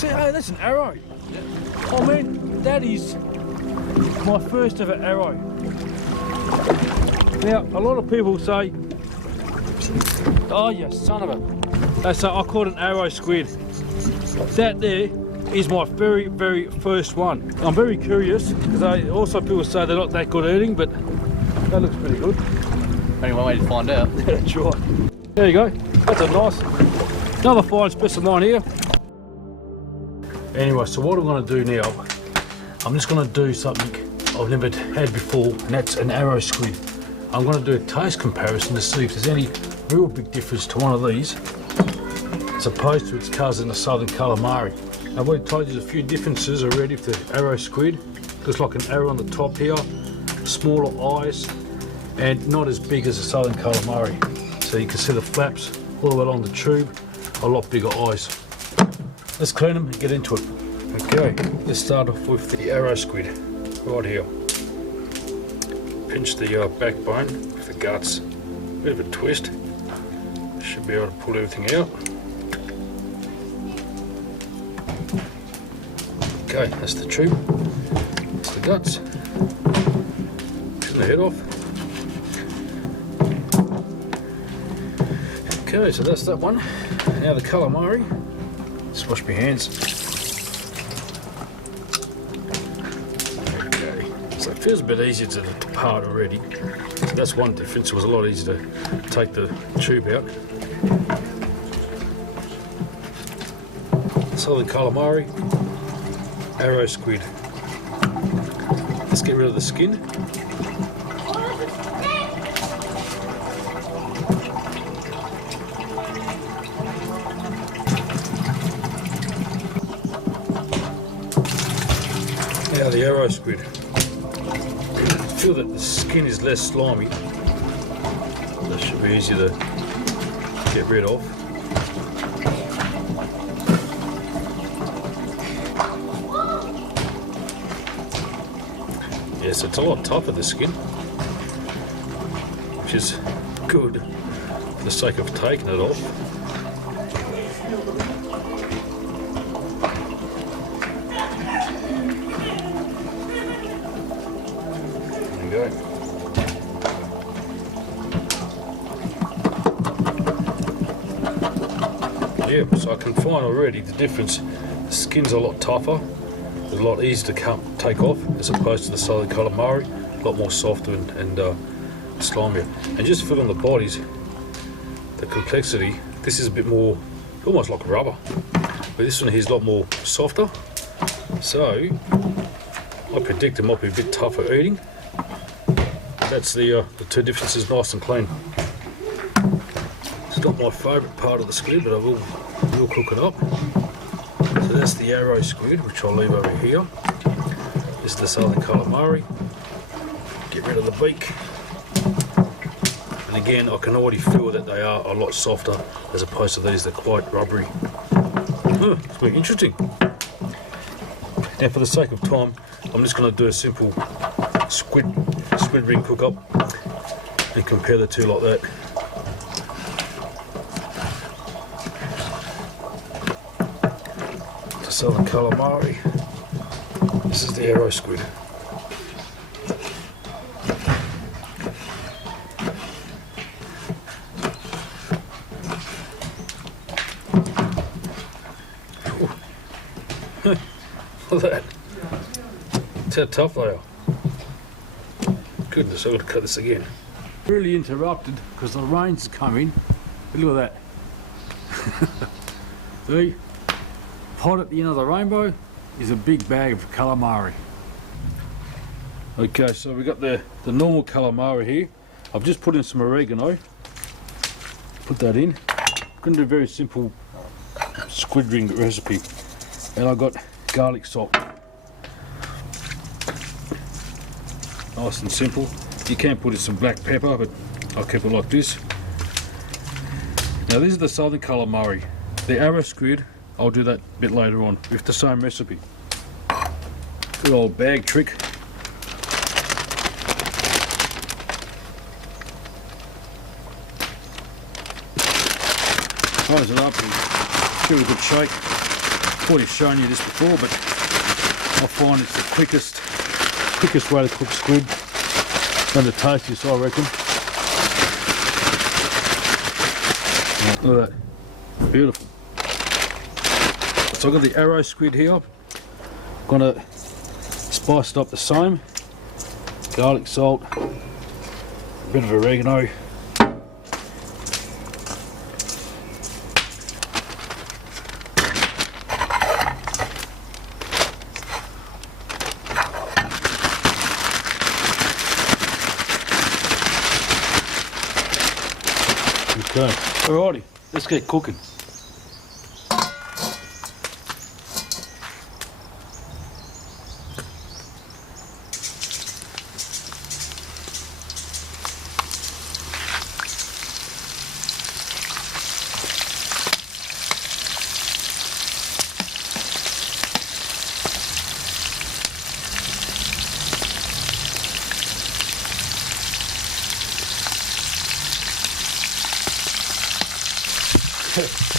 See, hey, that's an arrow. Oh man, that is my first ever arrow. Now, a lot of people say, oh you son of a, they say I caught an arrow squid. That there is my very, very first one. I'm very curious, because also people say they're not that good at eating, but that looks pretty good. Only one way to find out. Yeah, that's right. There you go. That's a nice, another fine specimen here. Anyway, so what I'm going to do now, I'm just going to do something I've never had before, and that's an arrow squid. I'm going to do a taste comparison to see if there's any real big difference to one of these as opposed to its cousin, the southern calamari. I've already told you there's a few differences already for the arrow squid. Looks like an arrow on the top here, smaller eyes, and not as big as the southern calamari. So you can see the flaps all the way along the tube, a lot bigger eyes. Let's clean them and get into it. Okay, let's start off with the arrow squid right here. Pinch the backbone with the guts, bit of a twist. Should be able to pull everything out. Okay, that's the tube. That's the guts. Trim the head off. Okay, so that's that one. Now the calamari. Just wash my hands. Okay, so it feels a bit easier to part already. So that's one difference. It was a lot easier to take the tube out. Southern calamari, arrow squid. Let's get rid of the skin. Now the arrow squid. I feel that the skin is less slimy. That should be easier to get rid of. Yes, it's a lot tougher, the skin, which is good for the sake of taking it off. Go. Yeah, so I can find already the difference. The skin's a lot tougher, it's a lot easier to take off as opposed to the southern calamari, a lot more softer and slimier. And just feel on the bodies, the complexity, this is a bit more, almost like rubber, but this one here is a lot more softer. So I predict it might be a bit tougher eating. That's the two differences, nice and clean. It's not my favourite part of the squid, but I will cook it up. So that's the arrow squid, which I'll leave over here. This is the southern calamari. Get rid of the beak. And again, I can already feel that they are a lot softer as opposed to these, they're quite rubbery. It's very interesting. Now for the sake of time, I'm just going to do a simple squid ring cook up and compare the two like that. The southern calamari. This is the arrow squid. Look at that. That's how tough they are. Goodness, I've got to cut this again. Really interrupted because the rain's coming. Look at that. The pot at the end of the rainbow is a big bag of calamari. Okay, so we've got the normal calamari here. I've just put in some oregano. Put that in. I'm going to do a very simple squid ring recipe. And I've got garlic salt. Nice and simple. You can put in some black pepper, but I'll keep it like this. Now this is the southern calamari. The arrow squid, I'll do that a bit later on with the same recipe. Good old bag trick. Close it up and give it a good shake. already shown you this before, but I find it's the quickest way to cook squid and the tastiest, I reckon. Look at that, beautiful. So I've got the arrow squid here. I'm gonna spice it up the same. Garlic, salt, a bit of oregano. Okay, alrighty, let's get cooking.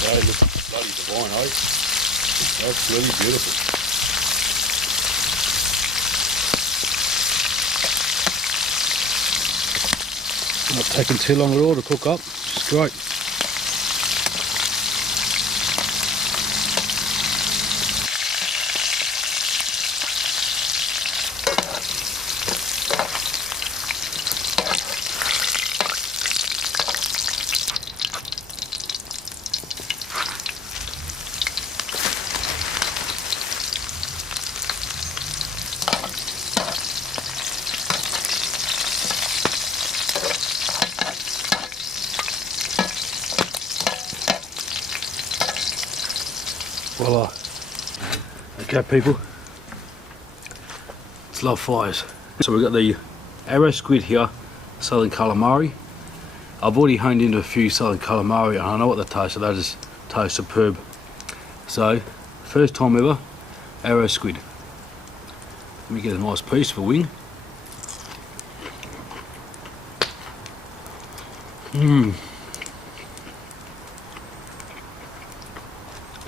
They look bloody divine, eh? That's really beautiful. Not taking too long at all to cook up, it's great. Voila. Okay people, it's love fires. So we've got the arrow squid here, southern calamari. I've already honed into a few southern calamari and I know what the taste of that is. Tastes superb. So, first time ever, arrow squid. Let me get a nice piece for wing.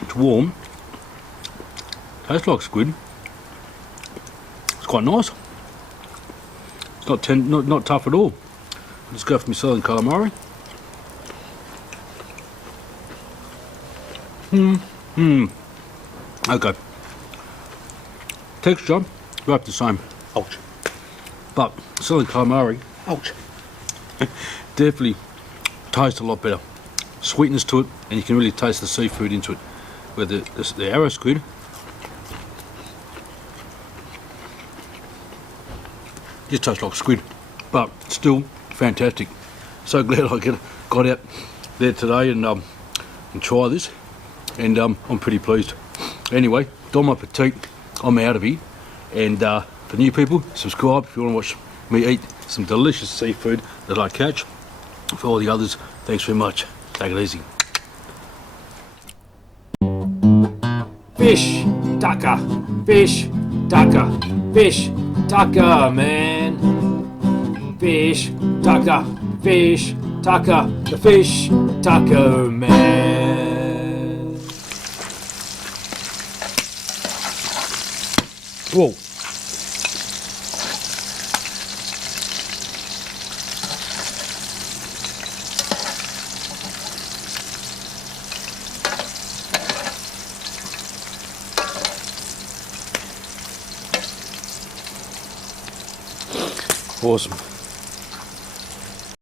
It's warm. Tastes like squid. It's quite nice. It's not tough at all. Let's go for my southern calamari. Okay. Texture, about the same. Ouch. But southern calamari, ouch. Definitely tastes a lot better. Sweetness to it, and you can really taste the seafood into it. Where the arrow squid, just tastes like squid, but still fantastic. So glad I got out there today and try this, and I'm pretty pleased. Anyway, Don appetit, I'm out of here, and for new people, subscribe if you want to watch me eat some delicious seafood that I catch. For all the others, thanks very much. Take it easy. Fish, tucker, fish, tucker, fish, tucker, man. Fish, tucker, the fish, tucker, man. Whoa. Awesome.